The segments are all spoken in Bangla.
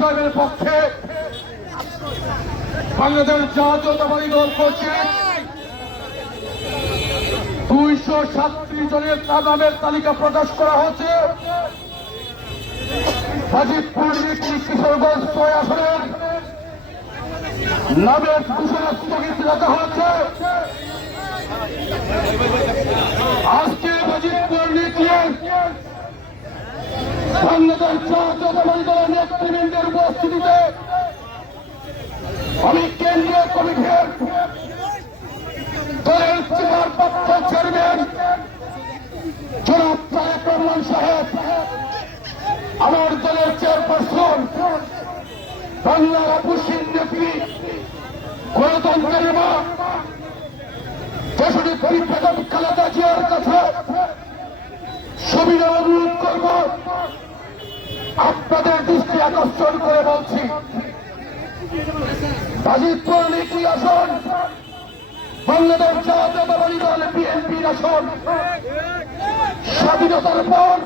সাহেবের পক্ষে বাংলাদেশ জাতীয়তাবাদী দল কর্তৃক 237 জনের নামের তালিকা প্রকাশ করা হয়েছে। গাজীপুর কিশোরগঞ্জ 6 আসনের নামের ঘোষণা স্থগিত রাখা হয়েছে। আজকে গাজীপুর নিউক্লিয়ার বাংলাদেশ জাতীয়তাবাদী দলের নেতৃবৃন্দের উপস্থিতিতে আমি কেন্দ্রীয় কমিটির দলের চেয়ারপ্রাপ্ত চেয়ারম্যান জনাব তারেক রহমান সাহেব, আমার দলের চেয়ারপারসন বাংলার আপুসীন নেত্রী, গণতন্ত্রের মা দেশনেত্রী বেগম খালেদা জিয়ার কাছে সবিনয় অনুরোধ করব, আপনাদের দৃষ্টি আকর্ষণ করে বলছি, গাজীপুর নিউক্লি আসন বাংলাদেশ জাতীয়তাবাদী দল বিএনপির আসন। স্বাধীনতার পর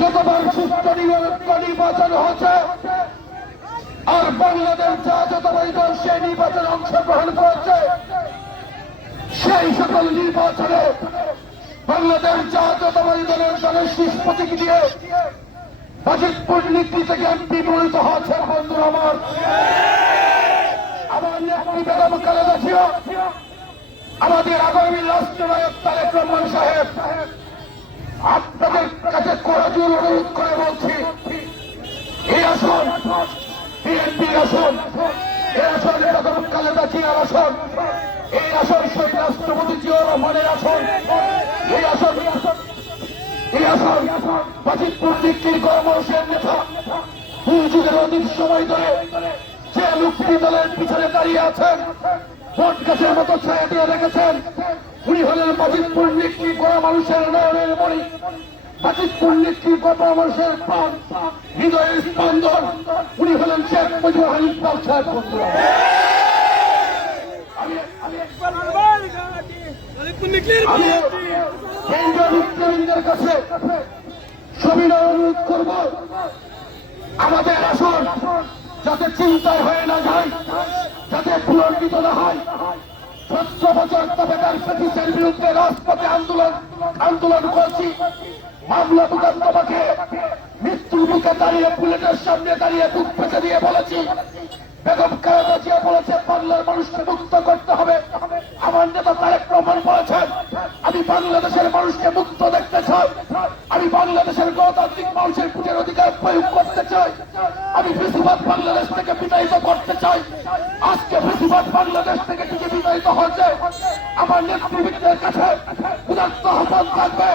যতবার সুস্থ নির্বাচন হয়েছে আর বাংলাদেশ জাতীয়তাবাদী দল সেই নির্বাচনে অংশগ্রহণ করেছে, সেই সকল নির্বাচনে বাংলাদেশ জাতীয়তাবাদী দলের শীর্ষ প্রতীক দিয়ে গাজীপুর নিউক্লি থেকে এমপি মনোনীত হয়েছে। বন্ধুরা আমার নেত্রী বেগম খালেদা জিয়া, আমাদের আগামী রাষ্ট্রনায়ক তারেক রহমান সাহেব, আপনাদের কাছে করজোর অনুরোধ করে বলছি, এই আসন বিএনপির আসন, এই আসন বেগম খালেদা জিয়ার আসন, এই আসন শহীদ রাষ্ট্রপতি জিয়াউর রহমানের আসন, এই আসন গাজীপুর নিউক্লির গণমানুষের নেতা 2 যুগের অধিক সময় ধরে যে মুক্তি দলের পিছনে দাঁড়িয়ে আছেন, বট গাছের মতো ছায়া দিয়ে রেখেছেন, উনি হলেন গাজীপুর নিউক্লি গণমানুষের নয়নের মণি, গাজীপুর নিউক্লি গণমানুষের প্রাণ, হৃদয়ের স্পন্দন, উনি হলেন শেখ মুজিবুর রহমান ইকবাল সাহেব। আমি কেন্দ্রীয় নেতৃবৃন্দের কাছে সবিনয় অনুরোধ করব, আমাদের আসন যাতে চিন্তায় হয়ে না যায়, যাতে পুনর্বিত না হয়। 17 বছর তবেকার ব্রিটিশের বিরুদ্ধে রাজপথে আন্দোলন করছি, মামলা তোমাকে মৃত্যুর মুখে দাঁড়িয়ে বুলেটের সামনে দাঁড়িয়ে বুক ফেঁকে দিয়ে বলেছি, বেগম খালেদা জিয়া বলেছে বাংলার মানুষকে মুক্ত করতে হবে। আমার নেতা তারেক রহমান বলেছেন আমি বাংলাদেশের মানুষকে মুক্ত দেখতে চাই, আমি বাংলাদেশের গণতান্ত্রিক মানুষের ভোটের অধিকার প্রয়োগ করতে চাই, আমি বেশিরভাগ বাংলাদেশ থেকে বিতাড়িত করতে চাই। আজকে বেশিরভাগ বাংলাদেশ থেকে টিকে বিতাড়িত হয়েছে, আমার নেতৃবৃন্দের কাছে উদাত্ত আহ্বান থাকবে,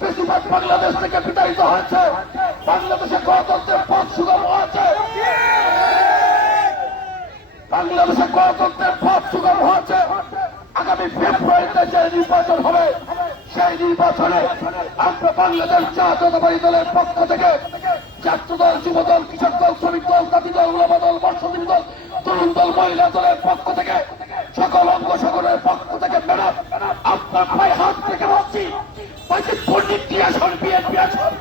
বেশিরভাগ বাংলাদেশ থেকে বিতাড়িত হয়েছে, বাংলাদেশে গণতন্ত্রের পথ সুগম হয়েছে, বাংলাদেশে গণতন্ত্রের পথ সুগম হয়েছে। আগামী ফেব্রুয়ারিতে যে নির্বাচন হবে, সেই নির্বাচনে আমরা বাংলাদেশ জাতীয়তাবাদী দলের পক্ষ থেকে ছাত্র দল, যুব দল, কৃষক দল, শ্রমিক দল, জাতি দল, উলামা দল, মৎস্যজীবী দল, তরুণ দল, মহিলা দলের পক্ষ থেকে, সকল অঙ্গ সংগঠনের পক্ষ থেকে ম্যাডাম আপনার ভাই হাত থেকে বলছি, গাজীপুর নিউক্লি আসন বিএনপি আসন,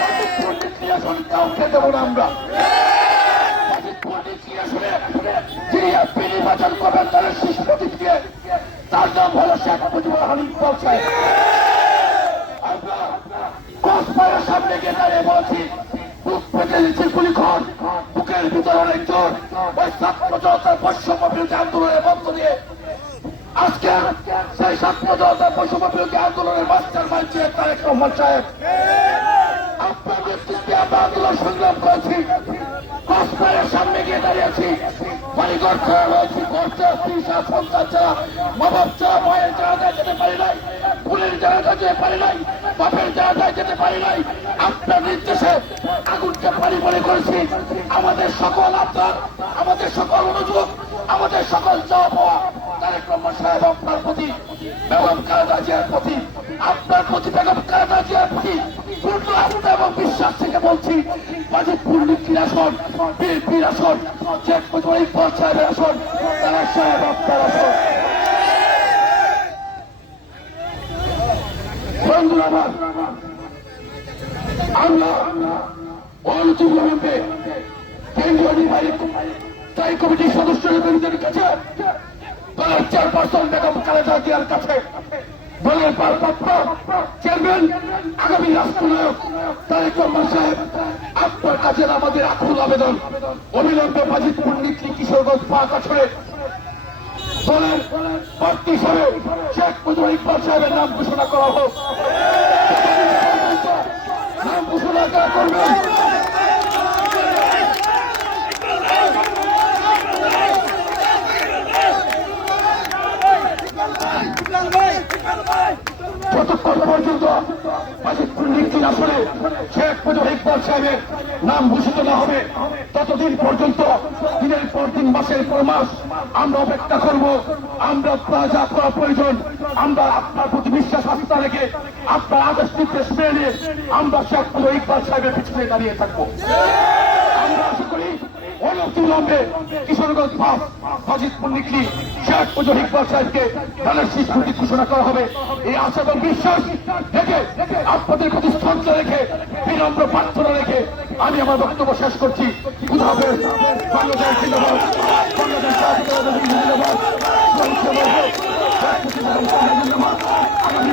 গাজীপুর নিউক্লি আসন কাউকে দেব না আমরা। গাজীপুর নিউক্লি আসনে যিনি এমপি নির্বাচন করবেন দলের শীর্ষ প্রতীক দিয়ে, তার নাম হল শেখ মুজিবুর রহমান ইকবাল সাহেব। আমরা কসবারের সামনে গিয়ে দাঁড়িয়ে বলছি, বুক পেতে দিচ্ছি গুলিখন, বুকের ভিতরে অনেক জোর, ওই ছাত্র জনতার বৈষম্য বিরোধী আন্দোলনের মধ্য দিয়ে আজকে সেই ছাত্র জনতার বৈষম্য বিরোধী আন্দোলনের মাস্টার মানছে তারেক রহমান সাহেব। আপনার নেতৃত্বে আমরা আন্দোলন সংগ্রাম করেছি, কসবারের সামনে গিয়ে দাঁড়িয়েছি, বাড়িঘর খাওয়া হয়েছি, করতে আসছি, সন্তান ছাড়া, মা বাপ ছাড়া, মায়ের জায়গায় যেতে পারি নাই, ফুলের জায়গায় যেতে পারি নাই, বাপের জায়গায় যেতে পারি নাই। আপনার নির্দেশে আগুনকে পানি মনে করেছি। আমাদের সকল আপনার, আমাদের সকল অনুযোগ, আমাদের সকল চাওয়া পাওয়া তারেক রহমান সাহেব আপনার প্রতি, বেগম খালেদা জিয়ার প্রতি, আপনার প্রতি, বেগম খালেদা জিয়ার প্রতি পূর্ণ আস্থা এবং বিশ্বাস থেকে বলছি, গাজীপুর নিউক্লির আসন বিএনপির আসন, শেখ মুজিবুর ইকবাল সাহেবের আসন, তারেক সাহেব আপনার আসন। বন্ধুরা আমার, আমরা অনতিবিলম্বে কেন্দ্রীয় নির্বাহী স্থায়ী কমিটির সদস্যদের কাছে দলের চেয়ারপারসন বেগম খালেদা জিয়ার কাছে দলের ভারপ্রাপ্ত চেয়ারম্যান আগামী রাষ্ট্রনায়ক তারেক রহমান সাহেব আপনার কাছে আমাদের আকুল আবেদন অবিলম্বে বাজিতপুর নিকলি কিশোরগঞ্জ 5 আসনে দলের প্রার্থী হিসাবে শেখ মুজিবুর ইকবাল সাহেবের নাম ঘোষণা করা হোক। নাম ঘোষণা করবেন যতক্ষণ পর্যন্ত বাজিতপুর নিকলি আসনে শেখ মুজিবুর ইকবাল সাহেবের নাম ঘোষিত না হবে ততদিন পর্যন্ত দিনের পর দিন মাসের পর মাস আমরা অপেক্ষা করব। আমরা যা করা প্রয়োজন আমরা আপনার প্রতি বিশ্বাস আস্থা রেখে আপনার আদেশ নির্দেশ মেনে আমরা শেখ মুজিবুর ইকবাল সাহেবের পিছনে দাঁড়িয়ে থাকবো। আমরা আশা করি অনতিবিলম্বে কিশোরগঞ্জ 5 বাজিতপুর নিকলি শেখ মুজিবুর ইকবাল সাহেবকে দলের স্বীকৃতি ঘোষণা করা হবে। এই আশা এবং বিশ্বাস রেখে আপনাদের প্রতি শ্রদ্ধা রেখে বিনম্র প্রার্থনা রেখে আমি আমার বক্তব্য শেষ করছি। খুদা হাফেজ। বাংলাদেশ জিন্দাবাদ, বাংলাদেশ জাতীয়তাবাদী দল জিন্দাবাদ, আগামী